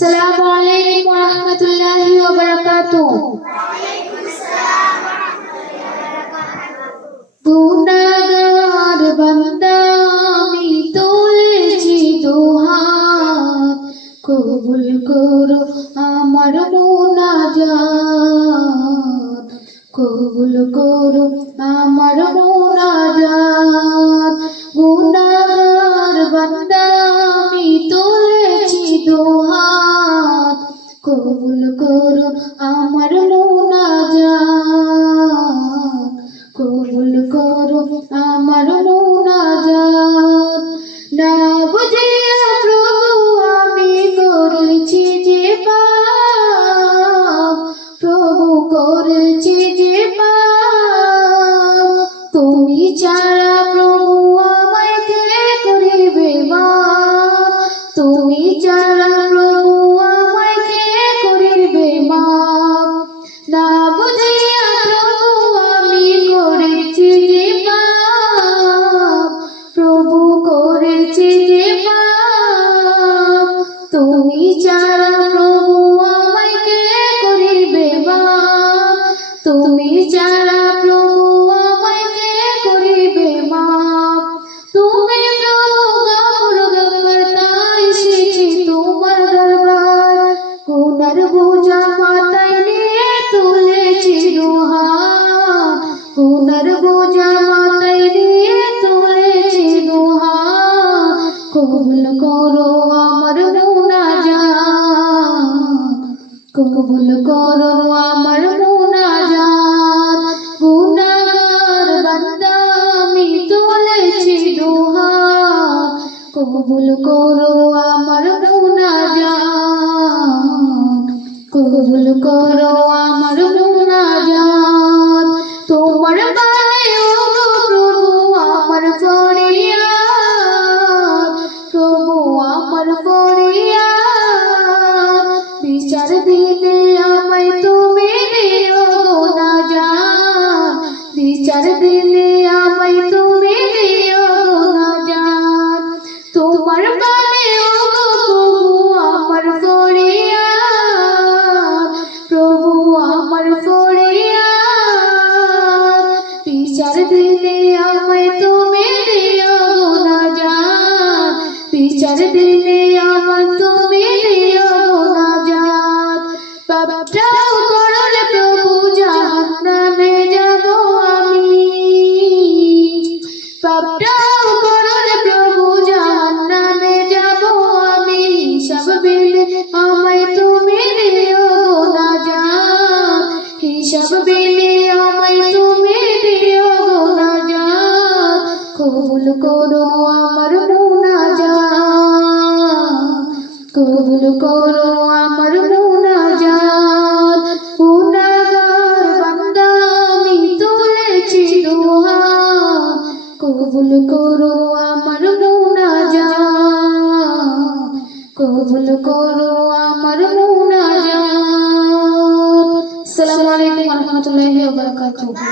আসসালামু আলাইকুম ওয়া রাহমাতুল্লাহি ওয়া বারাকাতুহু। গুনাহগার বান্দা আমি তুলেছি দুহাত, কবুল করো আমার মুনাজাত, কবুল করো আমার মুনাজাত। গুনাহগার বান্দা আমি তুলেছি দুহাত, কবুল করো আমার মুনাজাত, কবুল করো আমার মুনাজাত। না বুঝিয়া প্রভু আমি করেছি যে পাপ, প্রভু করেছি যে পাপ, তুমি ছাড়া প্রভু আমায় কে করিবে মাপ, তুমি ছাড়া প্রভু আমায় কে করিবে মাপ। না বুঝিয়া প্রভু আমি করেছি যে পাপ, প্রভু করেছি যে পাপ, তুমি ছাড়া প্রভু আমায় কে করিবে মাপ, তুমি ছাড়া প্রভু আমায় কে করিবে মাপ। তুমি প্রভু গফুর গফফার, তাই এসেছি তোমার দরবার, গুনার বোঝা মাথায় নিয়ে তুলেছি দুহাত, গুনার বোঝা মাথায় নিয়ে তুলেছি দুহাত, কবুল করো আমার মুনাজাত, কবুল করো আমার মুনাজাত। গুনাহগার বান্দা আমি তুলেছি দুহাত, কবুল করো আমার মুনাজাত, কবুল করো আমার মুনাজাত। তোমার বাণী ওগো প্রভু আমার ফরিয়াদ, প্রভু আমার ফরিয়াদ, বিচার দিলে আমায় তুমি দিও গো নাজাত, বিচার দিলে আমায় তুমি দিও গো নাজাত। তোমার বাণী ওগো প্রভু আমার ফরিয়াদ, প্রভু আমার ফরিয়াদ, বিচার দিলে আমায় তুমি দিও গো নাজাত, বিচার দিলে আমায় তুমি দিও গো নাজাত। পাপটাও করলে প্রভু জাহান্নামে যাব আমি, পাপটাও করলে প্রভু জাহান্নামে যাব আমি, হিসাব বিলে আমায় তুমি দিও গো নাজাত, হিসাব বিলে আমায় তুমি দিও গো নাজাত, কবুল করো আমার মুনাজাত, কবুল করো আমার মুনাজাত। গুনাহগার বান্দা আমি তুলেছি দুহাত, কবুল করো আমার মুনাজাত, কবুল করো আমার মুনাজাত। আসসালামু আলাইকুম ওয়া রাহমাতুল্লাহি ওয়া বারাকাতুহু।